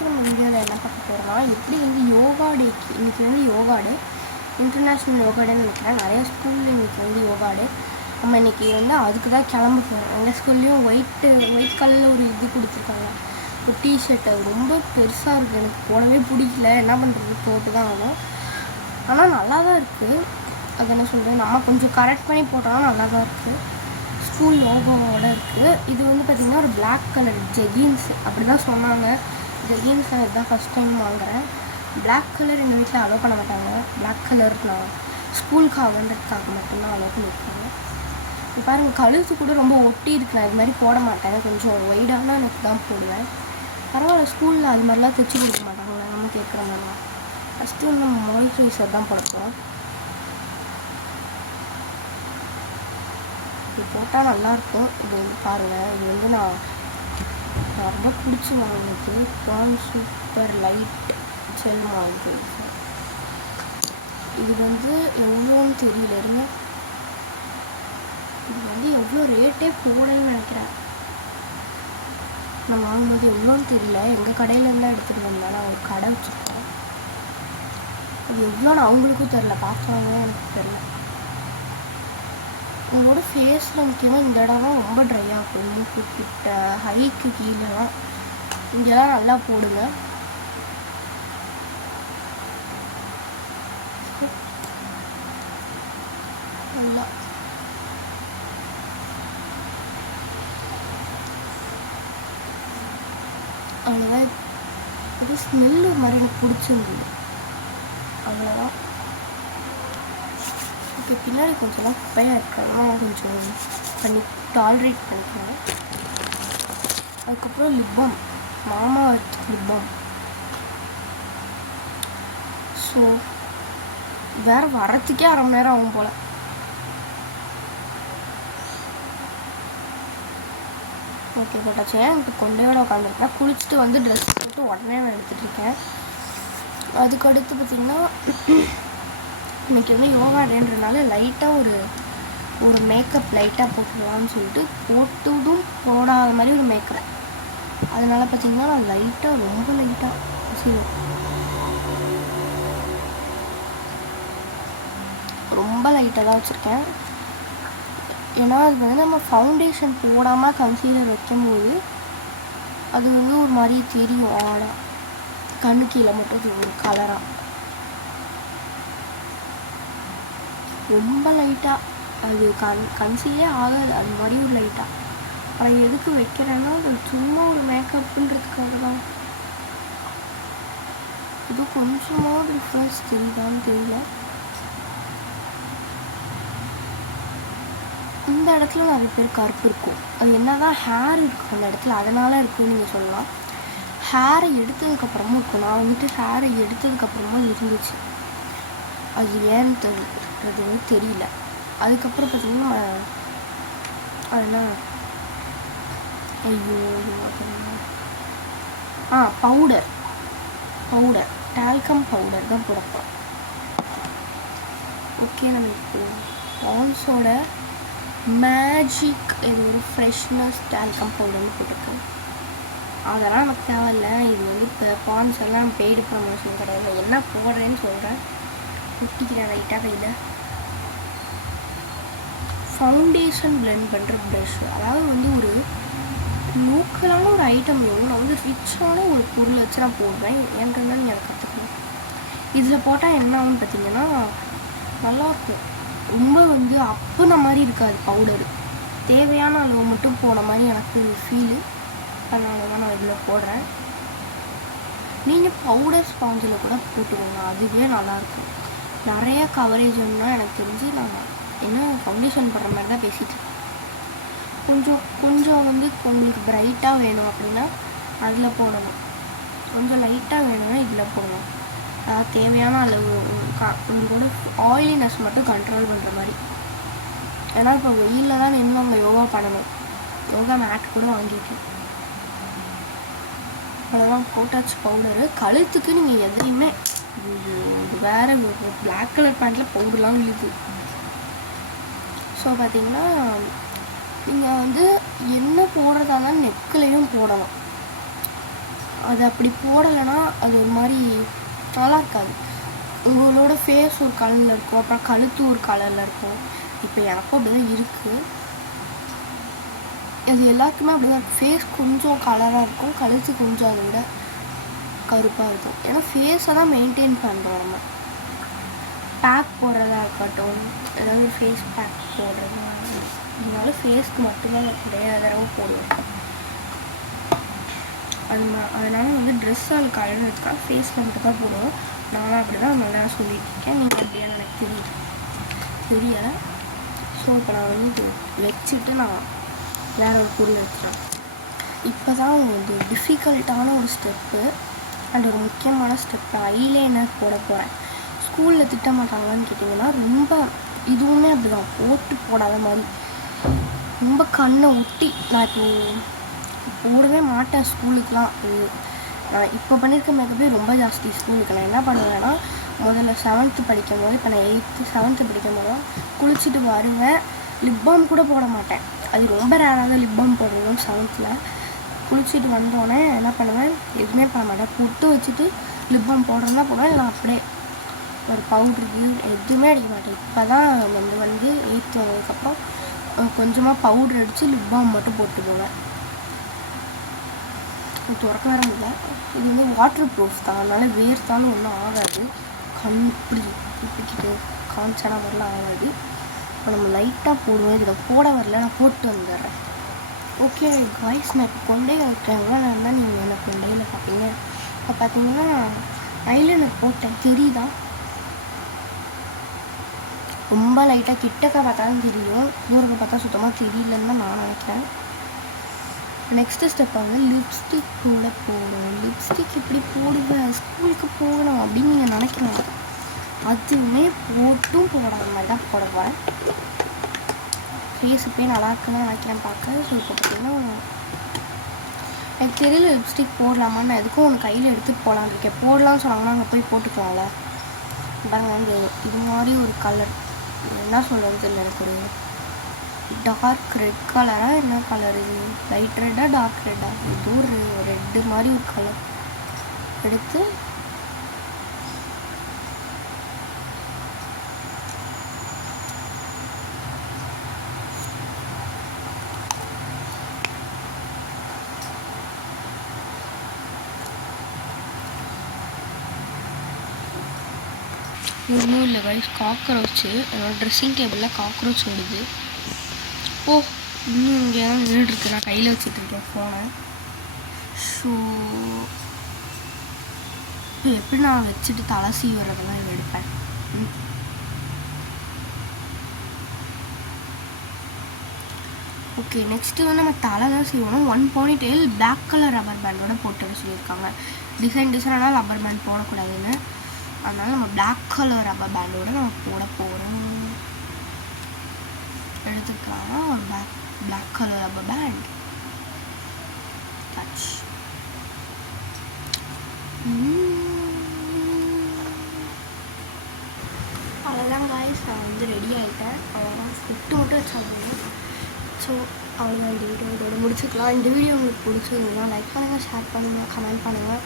இன்றைக்கி நம்ம வீடியோவில் என்ன பார்க்க போகிறோம்னா எப்படி வந்து யோகா டேக்கு இன்றைக்கி வந்து யோகா டே, இன்டர்நேஷ்னல் யோகா டேன்னு நினைக்கிறேன். நிறைய ஸ்கூலில் இன்றைக்கி வந்து யோகா டே. நம்ம இன்றைக்கி வந்து அதுக்கு தான் கிளம்ப போகிறோம். எங்கள் ஸ்கூல்லேயும் ஒயிட் கலரில் ஒரு இது கொடுத்துருக்காங்க, ஒரு டிஷர்ட். அது ரொம்ப பெருசாக இருக்குது, எனக்கு போடவே பிடிக்கல. என்ன பண்ணுறது, போட்டு தான் ஆகணும். ஆனால் நல்லா தான் இருக்குது. அது என்ன சொல்கிறேன், நம்ம கொஞ்சம் கரெக்ட் பண்ணி போட்டாலும் நல்லா தான் இருக்குது. ஸ்கூல் லோகோவோட இருக்குது. இது வந்து பார்த்திங்கன்னா ஒரு பிளாக் கலர் ஜெகின்ஸ் அப்படி தான் சொன்னாங்க. ஜெகின்ஸ் நான் இதுதான் ஃபஸ்ட் டைம் வாங்குகிறேன். பிளாக் கலர் எங்கள் வீட்டில் அலோவ் பண்ண மாட்டாங்க. பிளாக் கலர் நான் ஸ்கூலுக்கு ஆகுன்றதுக்காக மட்டும்தான் அலோவ் பண்ணியிருக்காங்க. இப்போ பாருங்கள், கழுத்து கூட ரொம்ப ஒட்டி இருக்கு. நான் இது மாதிரி போட மாட்டேன், கொஞ்சம் ஒய்டான எனக்கு தான் போடுவேன். பரவாயில்ல, ஸ்கூலில் அது மாதிரிலாம் தைச்சி கொடுக்க மாட்டாங்களா, நம்ம கேட்குற மாதிரிலாம். ஃபஸ்ட்டு வந்து நம்ம மாய்ஸ்சரைசர் தான் போட போகிறோம். இது போட்டால் நல்லாயிருக்கும். இது வந்து பாருங்கள், இது வந்து நான் ரொம்ப பிடிச்சி வாங்கினது ப்ரான் சூப்பர் லைட் ஜெல் மாய்ஸ்சரைசர். இது வந்து எவ்வளோன்னு தெரியல, இருங்க. இது வந்து எவ்வளோ ரேட்டே போடணும்னு நினைக்கிறேன். நான் வாங்கும்போது எவ்வளோன்னு தெரியல. எங்கள் கடையிலேருந்தான் எடுத்துகிட்டு வந்தேன். நான் ஒரு கடை வச்சுருக்கேன். அது எவ்வளோன்னு அவங்களுக்கும் தெரில, பார்த்தாங்க எனக்கு தெரில. உங்களோட ஃபேஸில் முக்கியமாக இந்த இடம்லாம் ரொம்ப ட்ரை ஆகும். மூக்கு கிட்ட, ஹைக்கு கீழெலாம் இங்கெல்லாம் நல்லா போடுங்க. நல்லா அவ்வளோதான். இது ஸ்மெல் ஒரு மாதிரி எனக்கு பிடிச்சிருந்தது, அவ்வளோதான். இப்போ பின்னாடி கொஞ்சம்லாம் குப்பையாக இருக்கலாம், கொஞ்சம் பண்ணி டாலரேட் பண்ணிக்கலாம். அதுக்கப்புறம் லிப்பாம், மாமா லிப்பாம். ஸோ வேறு வரத்துக்கே அரை மணி நேரம் ஆகும் போல். ஓகே, போட்டாச்சு. எனக்கு கொண்டையோட உட்காந்துருக்கேன். குளிச்சுட்டு வந்து ட்ரெஸ் போட்டு உடனே நான் எடுத்துகிட்ருக்கேன். அதுக்கடுத்து பார்த்திங்கன்னா இன்றைக்கி வந்து யோகா டேன்றனால லைட்டாக ஒரு மேக்கப் லைட்டாக போட்டுடலான்னு சொல்லிட்டு போட்டுடும் போடாத மாதிரி ஒரு மேக்கப். அதனால் பார்த்திங்கன்னா நான் லைட்டாக ரொம்ப லைட்டாக ரொம்ப லைட்டாக தான் வச்சுருக்கேன். ஏன்னா அது வந்து நம்ம ஃபவுண்டேஷன் போடாமல் கன்சீலர் வைக்கும்போது அது வந்து ஒரு மாதிரி தெரியும் ஆடாக, கண்ணு கீழே மட்டும் ஒரு கலராக. ரொம்ப லைட்டாக அது கன்சீலே ஆகாது, அது மாதிரி ஒரு லைட்டாக. அதை எதுக்கு வைக்கிறேன்னா அது சும்மா ஒரு மேக்கப்புன்றதுக்காக தான். இது கொஞ்சமாக டிஃப்ரென்ஸ் தெரியுதான்னு தெரியல. இந்த இடத்துல நிறைய பேர் கருப்பு இருக்கும். அது என்ன தான் ஹேர் இருக்கும் அந்த இடத்துல, அதனால் இருக்குன்னு நீங்கள் சொல்லலாம். ஹேரை எடுத்ததுக்கப்புறமும் இருக்கும். நான் வந்துட்டு ஹேரை எடுத்ததுக்கப்புறமா இருந்துச்சு, அது ஏன்னு அது வந்து தெரியல. அதுக்கப்புறம் பார்த்திங்கன்னா அதெல்லாம் ஐயோ பவுடர் டால்கம் பவுடர் தான் போடப்போம். ஓகே, நம்ம இப்போ பான்ஸோட மேஜிக் இது ஒரு ஃப்ரெஷ்னஸ் டால்கம் பவுடர்னு போட்டிருக்கேன். அதெல்லாம் நமக்கு தேவையில்லை. இது வந்து இப்போ பான்ஸ் எல்லாம் பெய்டு ப்ரமோஷன் கிடையாது. என்ன போடுறேன்னு சொல்கிறேன், குட்டிக்கிறேன் லைட்டாக கையில். ஃபவுண்டேஷன் பிளெண்ட் பண்ணுற ப்ரஷ், அதாவது வந்து ஒரு லோக்கலான ஒரு ஐட்டம் வேணும். நான் வந்து ரிச்சான ஒரு பொருளை வச்சு நான் போடுவேன். ஏன்றதுனா நீங்கள் அதை கற்றுக்கணும். இதில் போட்டால் என்ன ஆகும்னு பார்த்தீங்கன்னா நல்லாயிருக்கும். ரொம்ப வந்து அப்புன மாதிரி இருக்காது. பவுடரு தேவையான அளவு மட்டும் போன மாதிரி எனக்கு ஃபீலு. அதனால தான் நான் இதில் போடுறேன். நீங்கள் பவுடர் ஸ்பாஞ்சில் கூட போட்டுக்கோங்க, அதுவே நல்லாயிருக்கும். நிறைய கவரேஜ்னா எனக்கு தெரிஞ்சு நான் என்ன ஃபவுண்டேஷன் போடுற மாதிரி தான் பேசிகிட்ருக்கேன். கொஞ்சம் வந்து உங்களுக்கு ப்ரைட்டாக வேணும் அப்படின்னா அதில் போடணும், கொஞ்சம் லைட்டாக வேணும்னா இதில் போடணும். தேவையான அளவு உங்களோட ஆயிலினஸ் மட்டும் கண்ட்ரோல் பண்ணுற மாதிரி. ஏன்னா இப்போ வெயிலில் தான் நின்று அங்கே யோகா பண்ணணும். யோகா மேட் கூட வாங்கியிருக்கேன். அதெல்லாம் போட்டாச்சு பவுடரு. கழுத்துக்கு நீங்கள் எதையுமே வேறு பிளாக் கலர் பேண்ட்டில் பவுடர்லாம் விழுது. ஸோ பார்த்திங்கன்னா நீங்கள் வந்து என்ன போடுறதாலும் நெக்குலேயும் போடலாம். அது அப்படி போடலைன்னா அது ஒரு மாதிரி நல்லா இருக்காது. உங்களோட ஃபேஸ் ஒரு கலரில் இருக்கும், அப்புறம் கழுத்து ஒரு கலரில் இருக்கும். இப்போ எனக்கும் அப்படி தான் இருக்குது. இது எல்லாருக்குமே அப்படி தான். ஃபேஸ் கொஞ்சம் கலராக இருக்கும், கழுத்து கொஞ்சம் அதை விட கருப்பாக இருக்கும். ஏன்னா ஃபேஸை தான் மெயின்டைன் பண்ணுறோம் நம்ம. பேக் போடுறதா இருக்கட்டும், ஏதாவது ஃபேஸ் பேக் போடுறதா இதனால ஃபேஸ்க்கு மட்டும்தான் நான் நிறைய தடவை போடுவேன். அதனால் வந்து ட்ரெஸ்ஸால் கலர்றதுக்காக ஃபேஸில் மட்டும் தான் போடுவோம். நானும் அப்படி தான் நல்லா சொல்லிட்டு இருக்கேன். நீங்கள் அப்படியான்னு எனக்கு தெரியலை. ஸோ இப்போ நான் வந்து வச்சுட்டு நான் வேற ஒரு பொருள் எடுத்துகிறேன். இப்போ தான் வந்து டிஃபிகல்ட்டான ஒரு ஸ்டெப்பு அண்ட் ஒரு முக்கியமான ஸ்டெப்பு ஐலைனர் போட போகிறேன். ஸ்கூலில் திட்ட மாட்டாங்கன்னு கேட்டிங்கன்னா ரொம்ப இதுவுமே அப்படி தான் போட்டு போடாத மாதிரி ரொம்ப கண்ணை ஒட்டி நான் இப்போது போடவே மாட்டேன் ஸ்கூலுக்கெலாம். நான் இப்போ பண்ணியிருக்க மேக்கப்பே ரொம்ப ஜாஸ்தி ஸ்கூலுக்கு. நான் என்ன பண்ணுவேன்னா முதல்ல 7th படிக்கும் போது, இப்போ நான் 8th 7th படிக்கும் போது குளிச்சுட்டு வருவேன், லிப் பாம் கூட போட மாட்டேன். அது ரொம்ப ரேராக தான் லிப் பாம் போடுறோம் 7th. குளிச்சுட்டு வந்தோடனே என்ன பண்ணுவேன், எதுவுமே பண்ண மாட்டேன், பொட்டு வச்சுட்டு லிப் பாம் போடுறதா போடுவேன். இல்லை அப்படியே ஒரு பவுட்ருக்கு எதுவுமே அடிக்க மாட்டேன். இப்போ தான் நம்ம வந்து 8th வந்ததுக்கப்புறம் கொஞ்சமாக பவுட்ரு அடித்து லிப் பாம் மட்டும் போட்டு போவேன். திறக்க வர முடியல. இது வந்து வாட்டர் ப்ரூஃப் தான், அதனால் வேர்த்தாலும் ஒன்றும் ஆகாது. கண் இப்படி உப்பிக்கிட்டு காஞ்சனா மாதிரிலாம் ஆகாது. இப்போ நம்ம லைட்டாக போடுவோம். இதில் போட வரல, நான் போட்டு வந்துடுறேன். ஓகே காய்ஸ், நான் இப்போ கொண்டே வைக்கிறேன். எவ்வளோ நேரம் தான் நீங்கள் எனக்கு கொண்டையில் பார்ப்பீங்க. இப்போ பார்த்தீங்கன்னா ஐலைனர் போட்டேன், தெரியுதா? ரொம்ப லைட்டாக கிட்டக்க பார்த்தாலும் தெரியும், தூரத்தை பார்த்தா சுத்தமாக தெரியலன்னு தான் நான் நினைக்கிறேன். நெக்ஸ்ட்டு ஸ்டெப் வந்து லிப்ஸ்டிக் போட போகணும். லிப்ஸ்டிக் இப்படி போடுவேன், ஸ்கூலுக்கு போகணும் அப்படின்னு நீங்கள் நினைக்கலாம். அதுவுமே போட்டும் போடாத மாதிரி தான் போட போகிறேன். ஃபேஸ் இப்போயே நல்லா இருக்குன்னு நினைக்கிறேன் பார்க்க. ஸோ இப்போ பார்த்தீங்கன்னா எனக்கு தெரியல லிப்ஸ்டிக் போடலாமான்னு. நான் எதுக்கும் ஒன்று கையில் எடுத்துகிட்டு போகலான்னு இருக்கேன். போடலான்னு சொன்னாங்கன்னா அங்கே போய் போட்டுக்கலாம்ல. பாருங்க, வந்து இது மாதிரி ஒரு கலர், என்ன சொல்கிறது தெரியல, எனக்கு ஒரு டார்க் ரெட் கலராக என்ன கலர், இது லைட் ரெட்டாக டார்க் ரெட்டாக இது ஒரு ரெட்டு மாதிரி ஒரு கலர் எடுத்து ஒன்றும் இல்லை கைஸ், காக்ரோச்சு என்னோடய ட்ரெஸ்ஸிங் டேபிளில் காக்ரோச் ஓடுது. ஓ, இன்னும் இங்கே தான் நின்றுட்டுருக்கு. நான் கையில் வச்சுட்ருக்கேன் ஃபோனை. ஸோ இப்போ எப்படி நான் வச்சுட்டு தலை சீவுறதெல்லாம் எடுப்பேன். ஓகே, நெக்ஸ்ட்டு வந்து நம்ம தலை தான் செய்வோம். 1 ponytail பிளாக் கலர் ரப்பர் பேண்டோட போட்டு சொல்லியிருக்காங்க. டிசைனாக ரப்பர் பேண்ட் போடக்கூடாதுன்னு, அதனால் நம்ம பிளாக் கலர் ரப்பர் பேண்டோடு நம்ம போட போகிறோம். எடுத்துக்கலாம் ஒரு black colour rubber band. Touch. அவ்வளோதான் காய்ஸ், நான் வந்து ரெடி ஆகிட்டேன். அவ்வளோதான், ஸ்கிரிப்ட் மட்டும் வச்சாங்க. ஸோ அவ்வளோதான், இந்த வீடியோ இதோட முடிச்சுக்கலாம். இந்த வீடியோ உங்களுக்கு பிடிச்சிருந்தா லைக் பண்ணுங்கள், ஷேர் பண்ணுங்கள், கமெண்ட் பண்ணுங்கள்.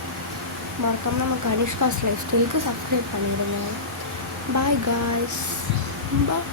மறக்காமல் நம்ம கனிஷ்காஸ் லைஃப் ஸ்டைலுக்கு சப்ஸ்கிரைப் பண்ணிவிடுங்க. பாய் காய்ஸ், பாய்.